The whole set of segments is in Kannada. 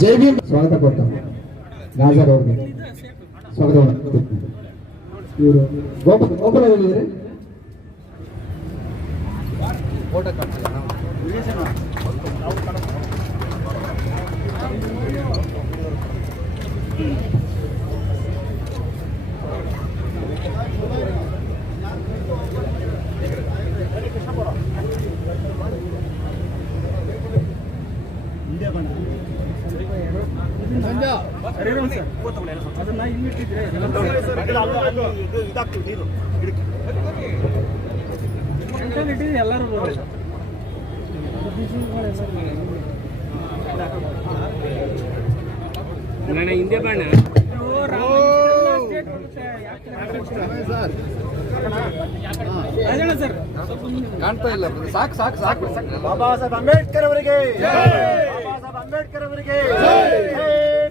ಜೈ ಭೀಮ್. ಸ್ವಾಗತ ಕೊಟ್ಟ ರಾಜರ್ ಅವ್ರಿಗೆ. ಸ್ವಾಗತ ಇವರು ಗೋಪಾಲ ಗೋಪಾಲ ಹೇಳಿದ್ರೆ ನನ್ನ ಹಿಂದೆ ಬಾಣ ಕಾಣ್ತಾ ಇಲ್ಲ ಸಾಕು ಸಾಕು ಸಾಕು ಬಾಬಾ ಸಾಹೇಬ್ ಅಂಬೇಡ್ಕರ್ ಅವರಿಗೆ ಬಾಬಾ ಸಾಹೇಬ್ ಅಂಬೇಡ್ಕರ್ ಅವರಿಗೆ ಜೈ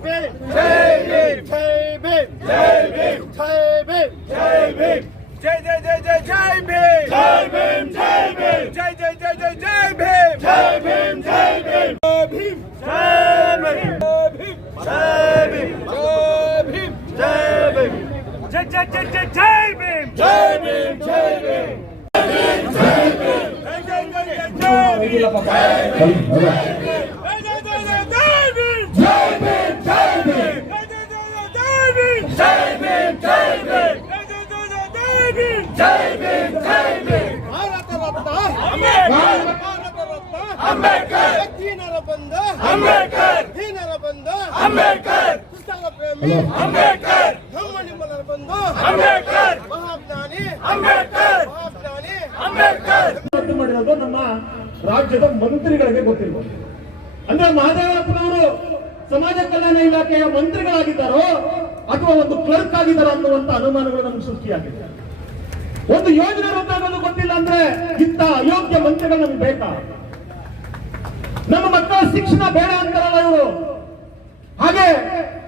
ಭೀಮ್ ಜೈ ಭೀಮ್ ಜೈ ಭೀಮ್ ಜೈ ಭೀಮ್ ಜೈ ಭೀಮ್ ಜೈ ಜೈ ಜೈ ಜೈ ಜೈ ಭೀಮ್ ಜೈ ಭೀಮ್ ಜೈ ಭೀಮ್ ಜೈ ಜೈ ಜೈ ಜೈ ಜೈ ಭೀಮ್ ಜೈ ಭೀಮ್ ಜೈ ಭೀಮ್ ಜೈ ಭೀಮ್ ಜೈ ಭೀಮ್ ಜೈ ಭೀಮ್ ಜೈ ಭೀಮ್ ಜೈ ಭೀಮ್ ಜೈ ಜೈ ಜೈ ಜೈ ಜೈ ಭೀಮ್ ಜೈ ಭೀಮ್ ಜೈ ಭೀಮ್ ಅಂಬೇಡ್ಕರ್ ದೀನರ ಬಂದ ಅಂಬೇಡ್ಕರ್ ದೀನರ ಬಂದ ಅಂಬೇಡ್ಕರ್ ಪುಸ್ತಕ ಪ್ರೇಮಿ ಅಂಬೇಡ್ಕರ್ ನಿಮ್ಮಲ್ಲರ ಬಂದ ಅಂಬೇಡ್ಕರ್ ಮಹಾಜ್ಞಾನಿ ಅಂಬೇಡ್ಕರ್ ಮಹಾಜ್ಞಾನಿ ಅಂಬೇಡ್ಕರ್ ರದ್ದು ಮಾಡಿರೋದು ನಮ್ಮ ರಾಜ್ಯದ ಮಂತ್ರಿಗಳಿಗೆ ಗೊತ್ತಿರ್ಬೋದು ಅಂದ್ರೆ ಮಹದೇವಪ್ಪನವರು ಸಮಾಜ ಕಲ್ಯಾಣ ಇಲಾಖೆಯ ಮಂತ್ರಿಗಳಾಗಿದ್ದಾರೋ ಅಥವಾ ಒಂದು ಕ್ಲರ್ಕ್ ಆಗಿದ್ದಾರೋ ಅನ್ನುವಂತ ಅನುಮಾನಗಳು ನಮ್ಗೆ ಸೃಷ್ಟಿಯಾಗಿದೆ ಒಂದು ಯೋಜನೆ ರೂಪಾಯಿಗಳು ಗೊತ್ತಿಲ್ಲ ಅಂದ್ರೆ ಇಂಥ ಅಯೋಗ್ಯ ಮಂತ್ರಿಗಳು ನಮ್ಗೆ ಬೇಕಾ? ನಮ್ಮ ಮಕ್ಕಳ ಶಿಕ್ಷಣ ಬೇಡ ಅಂತಾರಲ್ಲ ಇವರು. ಹಾಗೆ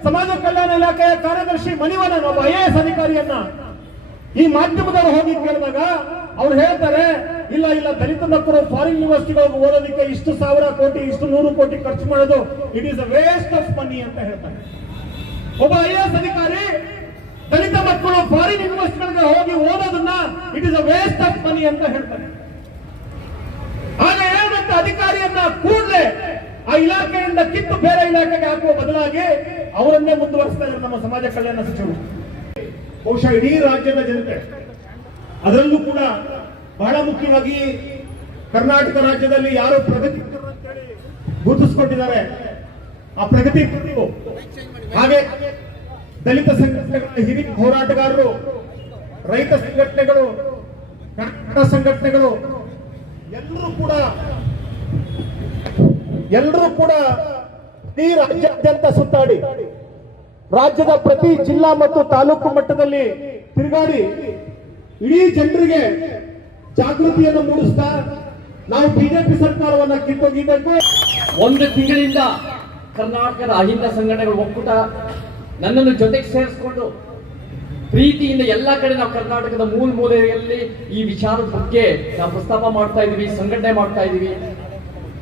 ಸಮಾಜ ಕಲ್ಯಾಣ ಇಲಾಖೆಯ ಕಾರ್ಯದರ್ಶಿ ಮನಿವನ ಒಬ್ಬ ಐ ಎಸ್ ಅಧಿಕಾರಿಯನ್ನ ಈ ಮಾಧ್ಯಮದವರು ಹೋಗಿ ಕೇಳಿದಾಗ ಅವ್ರು ಹೇಳ್ತಾರೆ, ಇಲ್ಲ ಇಲ್ಲ, ದಲಿತ ಮಕ್ಕಳು ಫಾರಿನ್ ಯೂನಿವರ್ಸಿಟಿಗಳಿಗೆ ಓದೋದಕ್ಕೆ ಇಷ್ಟು ಸಾವಿರ ಕೋಟಿ, ಇಷ್ಟು ನೂರು ಕೋಟಿ ಖರ್ಚು ಮಾಡೋದು it is a waste of money ಅಂತ ಹೇಳ್ತಾರೆ. ಒಬ್ಬ ಐ ಎಸ್ ಅಧಿಕಾರಿ ದಲಿತ ಮಕ್ಕಳು ಫಾರಿನ್ ಯೂನಿವರ್ಸಿಟಿಗಳಿಗೆ ಹೋಗಿ ಓದೋದನ್ನ it is a waste of money ಅಂತ ಹೇಳ್ತಾರೆ ಆಗ ಹೇಳುವಂತ ಅಧಿಕಾರಿಯನ್ನ ಕೂಡಲೇ ಆ ಇಲಾಖೆಯಿಂದ ಕಿತ್ತು ಬೇರೆ ಇಲಾಖೆಗೆ ಹಾಕುವ ಬದಲಾಗಿ ಅವರನ್ನೇ ಮುಂದುವರಿಸ್ತಾ ಇದ್ದಾರೆ ನಮ್ಮ ಸಮಾಜ ಕಲ್ಯಾಣ ಸಚಿವರು ಬಹುಶಃ ಇಡೀ ರಾಜ್ಯದ ಜನತೆ ಅದರಲ್ಲೂ ಕೂಡ ಬಹಳ ಮುಖ್ಯವಾಗಿ ಕರ್ನಾಟಕ ರಾಜ್ಯದಲ್ಲಿ ಯಾರು ಪ್ರಗತಿ ಗುರುತಿಸಿಕೊಂಡಿದ್ದಾರೆ ಆ ಪ್ರಗತಿ. ಹಾಗೆ ದಲಿತ ಸಂಘಟನೆಗಳ ಹಿರಿಯ ಹೋರಾಟಗಾರರು, ರೈತ ಸಂಘಟನೆಗಳು, ಕನ್ನಡ ಸಂಘಟನೆಗಳು, ಎಲ್ಲರೂ ಕೂಡ ಎಲ್ಲರೂ ಕೂಡ ಈ ರಾಜ್ಯಾದ್ಯಂತ ಸುತ್ತಾಡಿ, ರಾಜ್ಯದ ಪ್ರತಿ ಜಿಲ್ಲಾ ಮತ್ತು ತಾಲೂಕು ಮಟ್ಟದಲ್ಲಿ ತಿರುಗಾಡಿ, ಇಡೀ ಜನರಿಗೆ ಜಾಗೃತಿಯನ್ನು ಮೂಡಿಸ್ತಾ ನಾವು ಬಿಜೆಪಿ ಸರ್ಕಾರವನ್ನ ಕಿತ್ತೊಗಿಬೇಕು. ಒಂದು ತಿಂಗಳಿಂದ ಕರ್ನಾಟಕದ ಅಹಿಂದ ಸಂಘಟನೆಗಳು ಒಕ್ಕೂಟ ನನ್ನನ್ನು ಜೊತೆಗೆ ಸೇರಿಸ್ಕೊಂಡು ಪ್ರೀತಿಯಿಂದ ಎಲ್ಲ ಕಡೆ ನಾವು ಕರ್ನಾಟಕದ ಮೂಲ ಮೂಲೆಯಲ್ಲಿ ಈ ವಿಚಾರದ ಬಗ್ಗೆ ನಾವು ಪ್ರಸ್ತಾಪ ಮಾಡ್ತಾ ಇದೀವಿ ಸಂಘಟನೆ ಮಾಡ್ತಾ ಇದೀವಿ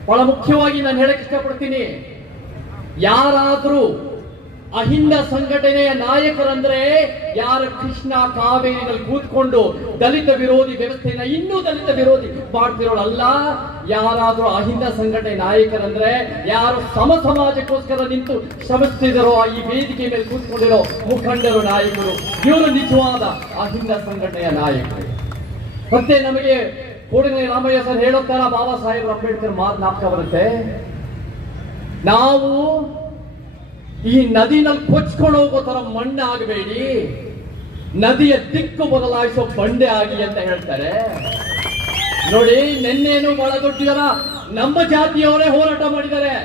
ಬಹಳ ಮುಖ್ಯವಾಗಿ ನಾನು ಹೇಳಕ್ ಇಷ್ಟಪಡ್ತೀನಿ, ಯಾರಾದ್ರೂ ಅಹಿಂದ ಸಂಘಟನೆಯ ನಾಯಕರಂದ್ರೆ ಯಾರ ಕೃಷ್ಣ ಕಾವೇರಿನಲ್ಲಿ ಕೂತ್ಕೊಂಡು ದಲಿತ ವಿರೋಧಿ ವ್ಯವಸ್ಥೆಯನ್ನ ಇನ್ನೂ ದಲಿತ ವಿರೋಧಿ ಮಾಡ್ತಿರೋಳಲ್ಲ? ಯಾರಾದರೂ ಅಹಿಂದ ಸಂಘಟನೆ ನಾಯಕರಂದ್ರೆ ಯಾರು ಸಮ ಸಮಾಜಕ್ಕೋಸ್ಕರ ನಿಂತು ಆ ಈ ವೇದಿಕೆ ಮೇಲೆ ಕೂತ್ಕೊಂಡಿರೋ ಮುಖಂಡರು, ನಾಯಕರು, ಇವರು ನಿಜವಾದ ಅಹಿಂದ ಸಂಘಟನೆಯ ನಾಯಕರು. ಮತ್ತೆ ನಮಗೆ ಕೂಡಲೇ ರಾಮಯ್ಯ ಸರ್ ಹೇಳುತ್ತಾರ ತರ ಬಾಬಾ ಸಾಹೇಬ್ ಅಂಬೇಡ್ಕರ್ ಮಾತು ನಾಪಕ ಬರುತ್ತೆ. ನಾವು ಈ ನದಿನಲ್ಲಿ ಕೊಚ್ಕೊಂಡು ಹೋಗೋ ತರ ಮಣ್ಣು ಆಗಬೇಡಿ. ನದಿಯ ದಿಕ್ಕು ಬದಲಾಯಿಸೋ ಬಂಡೆ ಆಗಿ ಅಂತ ಹೇಳ್ತಾರೆ. ನೋಡಿ, ನಿನ್ನೇನು ಬಹಳ ದೊಡ್ಡ ನಮ್ಮ ಜಾತಿಯವರೇ ಹೋರಾಟ ಮಾಡಿದ್ದಾರೆ.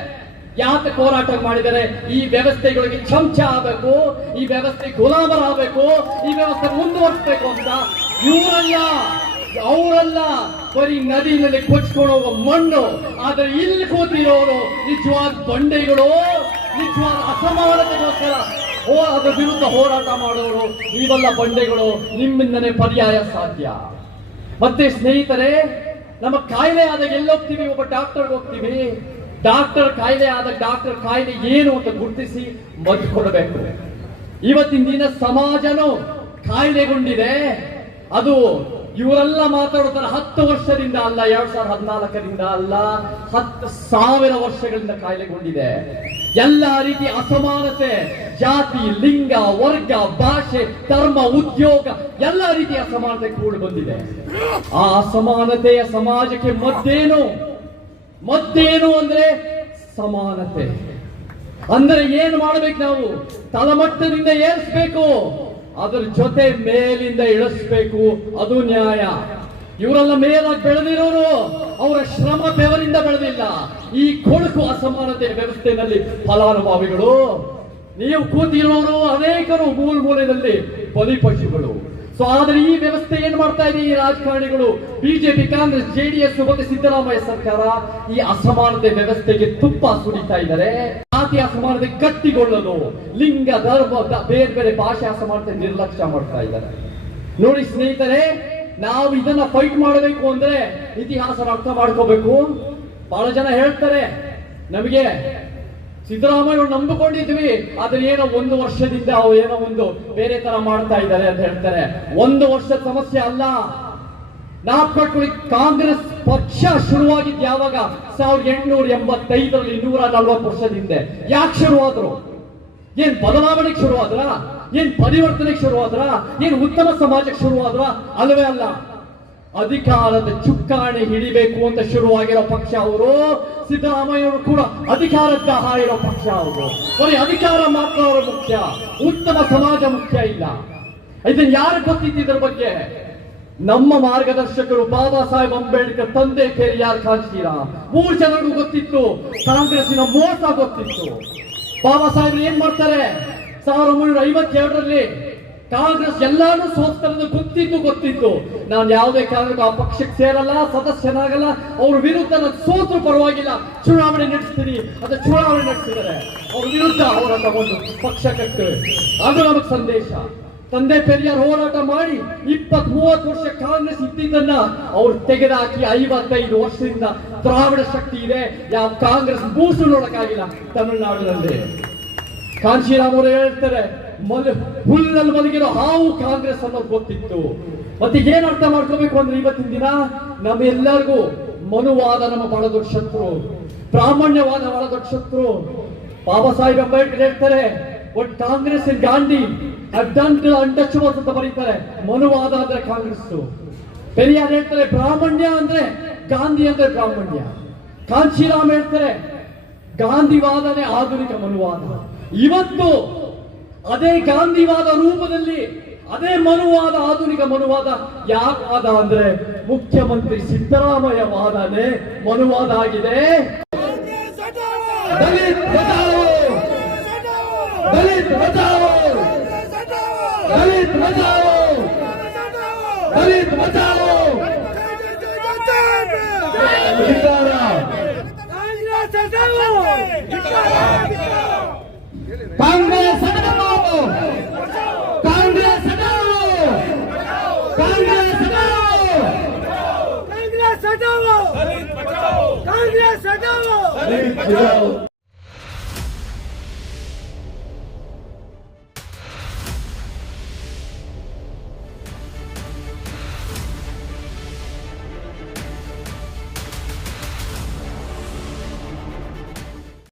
ಯಾತಕ್ಕೆ ಹೋರಾಟ ಮಾಡಿದರೆ ಈ ವ್ಯವಸ್ಥೆಗಳಿಗೆ ಚಮಚ ಆಗಬೇಕು, ಈ ವ್ಯವಸ್ಥೆ ಗುಲಾಮರಾಗಬೇಕು ಈ ವ್ಯವಸ್ಥೆ ಮುಂದುವರಿಸಬೇಕು ಅಂತ ಇವರಲ್ಲ, ಅವರಲ್ಲ ಬರೀ ನದಿನಲ್ಲಿ ಕೊಚ್ಕೊಂಡು ಹೋಗೋ ಮಣ್ಣು. ಆದ್ರೆ ಇಲ್ಲಿ ಕೂತಿರೋರು ನಿಜವಾದ ಬಂಡೆಗಳು. ನಿಜವಾದ ಅಸಮಾನತೆಗೋಸ್ಕರ ಹೋ ಅದ್ರ ವಿರುದ್ಧ ಹೋರಾಟ ಮಾಡೋರು ಇವೆಲ್ಲ ಬಂಡೆಗಳು ನಿಮ್ಮಿಂದನೇ ಪರ್ಯಾಯ ಸಾಧ್ಯ. ಮತ್ತೆ ಸ್ನೇಹಿತರೆ, ನಮ್ಮ ಕಾಯಿಲೆ ಆದಾಗ ಎಲ್ಲೋಗ್ತೀವಿ, ಒಬ್ಬ ಡಾಕ್ಟರ್ ಹೋಗ್ತೀವಿ. ಡಾಕ್ಟರ್ ಕಾಯಿಲೆ ಆದ ಡಾಕ್ಟರ್ ಕಾಯಿಲೆ ಏನು ಅಂತ ಗುರುತಿಸಿ ಮದ್ದು ಕೊಡಬೇಕು. ಇವತ್ತಿನ ದಿನ ಸಮಾಜನು ಕಾಯಿಲೆಗೊಂಡಿದೆ. ಅದು ಇವರೆಲ್ಲ ಮಾತಾಡುತ್ತಾರೆ, ಹತ್ತು ವರ್ಷದಿಂದ ಅಲ್ಲ, ಎರಡ್ ಸಾವಿರದ ಹದಿನಾಲ್ಕರಿಂದ ಅಲ್ಲ, ಹತ್ತು ಸಾವಿರ ವರ್ಷಗಳಿಂದ ಕಾಯಿಲೆಗೊಂಡಿದೆ. ಎಲ್ಲ ರೀತಿಯ ಅಸಮಾನತೆ, ಜಾತಿ, ಲಿಂಗ, ವರ್ಗ, ಭಾಷೆ, ಧರ್ಮ, ಉದ್ಯೋಗ, ಎಲ್ಲ ರೀತಿಯ ಅಸಮಾನತೆ ಕೂಡ ಬಂದಿದೆ. ಆ ಅಸಮಾನತೆಯ ಸಮಾಜಕ್ಕೆ ಮದ್ದೇನು ಮತ್ತೇನು ಅಂದ್ರೆ ಸಮಾನತೆ. ಅಂದ್ರೆ ಏನು ಮಾಡ್ಬೇಕು ನಾವು? ತಳಮಟ್ಟದಿಂದ ಏರಿಸ್ಬೇಕು. ಅದ್ರ ಜೊತೆ ಮೇಲಿಂದ ಇಳಿಸ್ಬೇಕು, ಅದು ನ್ಯಾಯ. ಇವರೆಲ್ಲ ಮೇಲಾಗಿ ಬೆಳೆದಿರೋರು, ಅವರ ಶ್ರಮ ಬೆವರಿಂದ ಬೆಳೆದಿಲ್ಲ. ಈ ಕೊಳಕು ಅಸಮಾನತೆ ವ್ಯವಸ್ಥೆಯಲ್ಲಿ ಫಲಾನುಭವಿಗಳು, ನೀವು ಕೂತಿರೋರು ಅನೇಕರು ಮೂಲ ಮೂಲೆಯಲ್ಲಿ ಬಲಿಪಶುಗಳು ಸೊ ಆದ್ರೆ ಈ ವ್ಯವಸ್ಥೆ ಏನ್ ಮಾಡ್ತಾ ಇದೆ? ಈ ರಾಜಕಾರಣಿಗಳು, ಬಿಜೆಪಿ, ಕಾಂಗ್ರೆಸ್ ಜೆಡಿಎಸ್ ಮತ್ತೆ ಸಿದ್ದರಾಮಯ್ಯ ಸರ್ಕಾರ ಈ ಅಸಮಾನತೆ ವ್ಯವಸ್ಥೆಗೆ ತುಪ್ಪ ಸುರಿತಾ ಇದ್ದಾರೆ. ಜಾತಿ ಅಸಮಾನತೆ ಗಟ್ಟಿಗೊಳ್ಳಲು ಲಿಂಗ, ಧರ್ಮ ಬೇರೆ ಬೇರೆ ಭಾಷೆ ಅಸಮಾನತೆ ನಿರ್ಲಕ್ಷ್ಯ ಮಾಡ್ತಾ ಇದ್ದಾರೆ. ನೋಡಿ ಸ್ನೇಹಿತರೆ, ನಾವು ಇದನ್ನ ಫೈಟ್ ಮಾಡಬೇಕು ಅಂದ್ರೆ ಇತಿಹಾಸ ಅರ್ಥ ಮಾಡ್ಕೋಬೇಕು. ಬಹಳ ಜನ ಹೇಳ್ತಾರೆ, ನಮಗೆ ಸಿದ್ದರಾಮಯ್ಯ ನಂಬಿಕೊಂಡಿದ್ವಿ, ಆದ್ರೆ ಏನೋ ಒಂದು ವರ್ಷದಿಂದ ಏನೋ ಒಂದು ಬೇರೆ ತರ ಮಾಡ್ತಾ ಇದ್ದಾರೆ ಅಂತ ಹೇಳ್ತಾರೆ. ಒಂದು ವರ್ಷದ ಸಮಸ್ಯೆ ಅಲ್ಲ. ನಾಪಟ್ಟಿ ಕಾಂಗ್ರೆಸ್ ಪಕ್ಷ ಶುರುವಾಗಿದ್ದು ಯಾವಾಗ? ಸಾವಿರದ ಎಂಟುನೂರ ಎಂಬತ್ತೈದರಲ್ಲಿ ನೂರ ನಲ್ವತ್ತು ವರ್ಷದಿಂದ. ಯಾಕೆ ಶುರುವಾದ್ರು? ಏನ್ ಬದಲಾವಣೆಗೆ ಶುರುವಾದ್ರ? ಏನ್ ಪರಿವರ್ತನೆಗೆ ಶುರುವಾದ್ರ? ಏನ್ ಉತ್ತಮ ಸಮಾಜಕ್ಕೆ ಶುರುವಾದ್ರ? ಅಲ್ಲವೇ ಅಲ್ಲ. ಅಧಿಕಾರದ ಚುಕ್ಕಾಣಿ ಹಿಡಿಬೇಕು ಅಂತ ಶುರುವಾಗಿರೋ ಪಕ್ಷ ಅವರು ಸಿದ್ದರಾಮಯ್ಯವರು ಕೂಡ ಅಧಿಕಾರದ ದಾಹ ಇರೋ ಪಕ್ಷ ಅವರು. ಬರೀ ಅಧಿಕಾರ ಮಾತ್ರ ಅವರ ಮುಖ್ಯ. ಉತ್ತಮ ಸಮಾಜ ಮುಖ್ಯ ಇಲ್ಲ. ಇದನ್ನ ಯಾರು ಗೊತ್ತಿತ್ತು ಇದ್ರ ಬಗ್ಗೆ? ನಮ್ಮ ಮಾರ್ಗದರ್ಶಕರು ಬಾಬಾ ಸಾಹೇಬ್ ಅಂಬೇಡ್ಕರ್ ತಂದೆ ಪೆರಿಯಾರ್ ಕಾಣಿಸ್ತೀರಾ ಮೂರು ಜನರಿಗೂ ಗೊತ್ತಿತ್ತು, ಕಾಂಗ್ರೆಸ್ಸಿನ ಮೋಸ ಗೊತ್ತಿತ್ತು. ಬಾಬಾ ಸಾಹೇಬ್ ಏನ್ ಮಾಡ್ತಾರೆ? ಸಾವಿರದ ಒಂಬೈನೂರ ಐವತ್ತೆರಡರಲ್ಲಿ ಕಾಂಗ್ರೆಸ್ ಎಲ್ಲಾನು ಸೋತ್ತಾರೆ ಗೊತ್ತಿತ್ತು ಗೊತ್ತಿತ್ತು. ನಾನು ಯಾವುದೇ ಕಾರಣಕ್ಕೂ ಆ ಪಕ್ಷಕ್ಕೆ ಸೇರಲ್ಲ, ಸದಸ್ಯನಾಗಲ್ಲ, ಅವ್ರ ವಿರುದ್ಧ ನಾನು ಸೋತ್ರು ಪರವಾಗಿಲ್ಲ. ಚುನಾವಣೆ ನಡೆಸ್ತೀನಿ. ಅದು ಚುನಾವಣೆ ನಡೆಸಿದರೆ ಅವ್ರ ವಿರುದ್ಧ ಅವರ ಒಂದು ಪಕ್ಷ ಕಟ್ಟು ಅದು ನಮಗೆ ಸಂದೇಶ. ತಂದೆ ಪೆರಿಯಾರ್ ಹೋರಾಟ ಮಾಡಿ ಇಪ್ಪತ್ ಮೂವತ್ತು ವರ್ಷ ಕಾಂಗ್ರೆಸ್ ಇದ್ದಿದ್ದನ್ನ ಅವ್ರು ತೆಗೆದಾಕಿ ಐವತ್ತೈದು ವರ್ಷದಿಂದ ದ್ರಾವಿಡ ಶಕ್ತಿ ಇದೆ. ಯಾವ ಕಾಂಗ್ರೆಸ್ ಬೂಸು ನೋಡಕ್ಕಾಗಿಲ್ಲ ತಮಿಳುನಾಡಿನಲ್ಲಿ. ಕಾಂಶೀರಾಮ್ ಅವರು ಹೇಳ್ತಾರೆ ಹುಲ್ಲಲ್ಲಿ ಮಲಗಿರೋ ಹಾವು ಕಾಂಗ್ರೆಸ್ ಅನ್ನೋದು ಗೊತ್ತಿತ್ತು. ಮತ್ತೆ ಏನ್ ಅರ್ಥ ಮಾಡ್ಕೋಬೇಕು ಅಂದ್ರೆ ಇವತ್ತಿನ ದಿನ ನಮ್ಮೆಲ್ಲರಿಗೂ ಮನುವಾದ ನಮ್ಮ ಬಹಳ ದೊಡ್ಡ ಶತ್ರು ಬ್ರಾಹ್ಮಣ್ಯವಾದ ಬಹಳ ದೊಡ್ಡ ಶತ್ರು ಬಾಬಾ ಸಾಹೇಬ್ ಅಂಬೇಡ್ಕರ್ ಹೇಳ್ತಾರೆ, ಒಟ್ ಕಾಂಗ್ರೆಸ್ ಗಾಂಧಿ ಅಡ್ಡಂಟ್ ಅನ್ಟಚಬಲ್ಸ್ ಅಂತ ಬರೀತಾರೆ. ಮನುವಾದ ಅಂದ್ರೆ ಕಾಂಗ್ರೆಸ್ ಪೆರಿಯಾರ್ ಹೇಳ್ತಾರೆ ಬ್ರಾಹ್ಮಣ್ಯ ಅಂದ್ರೆ ಗಾಂಧಿ ಅಂದ್ರೆ ಬ್ರಾಹ್ಮಣ್ಯ. ಕಾಂಶಿರಾಮ್ ಹೇಳ್ತಾರೆ ಗಾಂಧಿವಾದನೇ ಆಧುನಿಕ ಮನುವಾದ. ಇವತ್ತು ಅದೇ ಗಾಂಧಿವಾದ ರೂಪದಲ್ಲಿ ಅದೇ ಮನುವಾದ ಆಧುನಿಕ ಮನುವಾದ ಯಾವಾದ ಅಂದ್ರೆ ಮುಖ್ಯಮಂತ್ರಿ ಸಿದ್ದರಾಮಯ್ಯ ವಾದನೆ ಮನುವಾದ ಆಗಿದೆ. ದಲಿತ್ ಬಚಾವೋ! ದಲಿತ್ ಬಚಾವೋ! ंगो कंग्रेस सजा